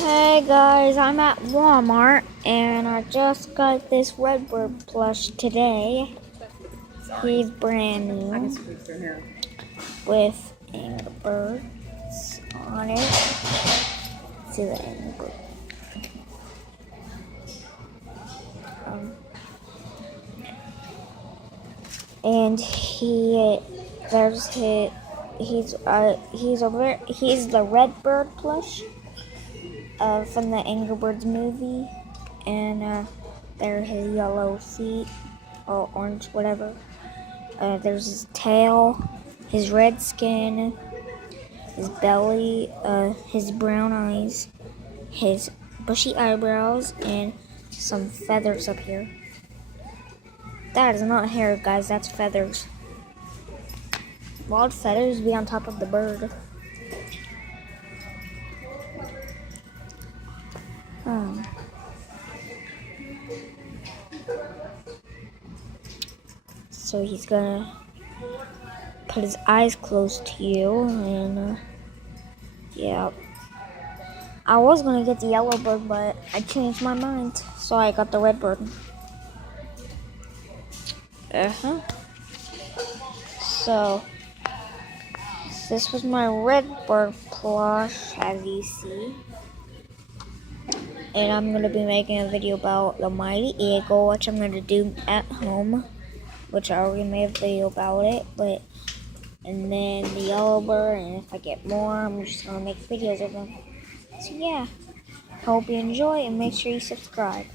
Hey guys, I'm at Walmart and I just got this Redbird plush today. He's brand new with angry birds on it. See the angry bird. And he's the Redbird plush from the Angry Birds movie, and there his yellow feet or orange, whatever. There's his tail, his red skin, his belly, his brown eyes, his bushy eyebrows, and some feathers up here. That is not hair, guys, that's feathers. Wild feathers be on top of the bird. So he's gonna put his eyes close to you, and yeah. I was gonna get the yellow bird, but I changed my mind, so I got the red bird. So this was my red bird plush, as you see. And I'm going to be making a video about the mighty eagle, which I'm going to do at home, which I already made a video about it. And then the yellow bird, and if I get more, I'm just going to make videos of them. So yeah, hope you enjoy and make sure you subscribe.